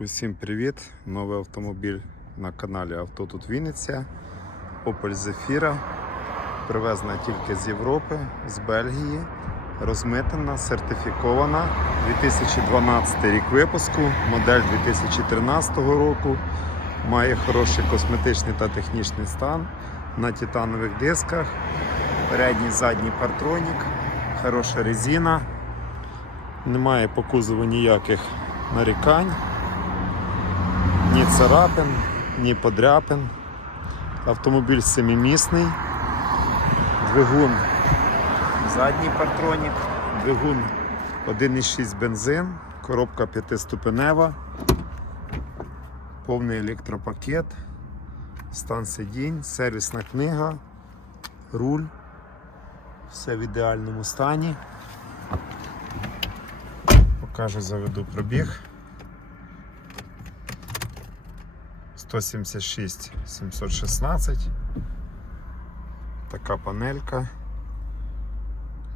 Усім привіт! Новий автомобіль на каналі Авто тут Вінниця. Opel Zafira. Привезена тільки з Європи, з Бельгії. Розмитена, сертифікована. 2012 рік випуску, модель 2013 року. Має хороший косметичний та технічний стан на титанових дисках. Передній задній партронік, хороша резина. Немає по кузову ніяких нарікань царапин, ні подряпин. Автомобіль семимісний, двигун. Задній партронік, двигун 1,6 бензин, коробка п'ятиступенева, повний електропакет, стан сидінь, сервісна книга, руль, все в ідеальному стані. Покажу, заведу пробіг. 176 716. Така панелька.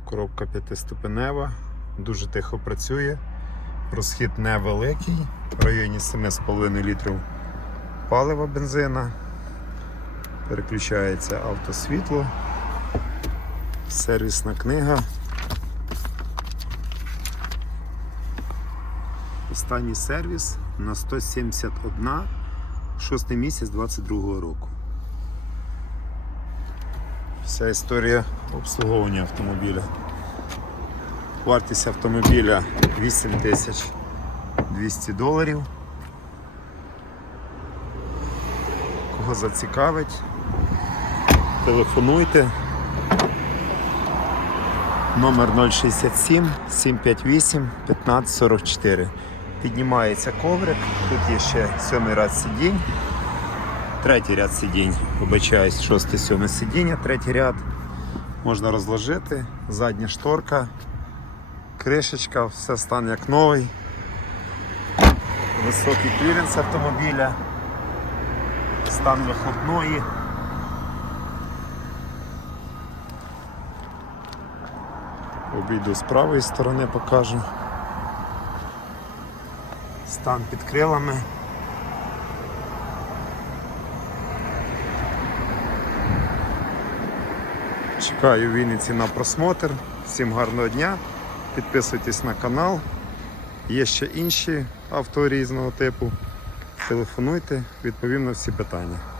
Коробка п'ятиступенева, дуже тихо працює. Розхід невеликий, в районі 7,5 літрів палива бензина. Переключається автосвітло, сервісна книга. Останній сервіс на 171 шостий місяць 22 року. Вся історія обслуговування автомобіля. Вартість автомобіля 8200 доларів. Кого зацікавить, телефонуйте. Номер 067 758 1544. Піднімається коврик, тут є ще сьомий ряд сидінь, третій ряд сидінь, вибачаюсь, шосте, сьоме сидіння, третій ряд. Можна розложити, задня шторка, кришечка, все стане як новий. Високий кліренс автомобіля, стан вихлопної. Обійду з правої сторони покажу. Стан під крилами. Чекаю в Вінниці на просмотр. Всім гарного дня. Підписуйтесь на канал. Є ще інші авто різного типу. Телефонуйте, відповім на всі питання.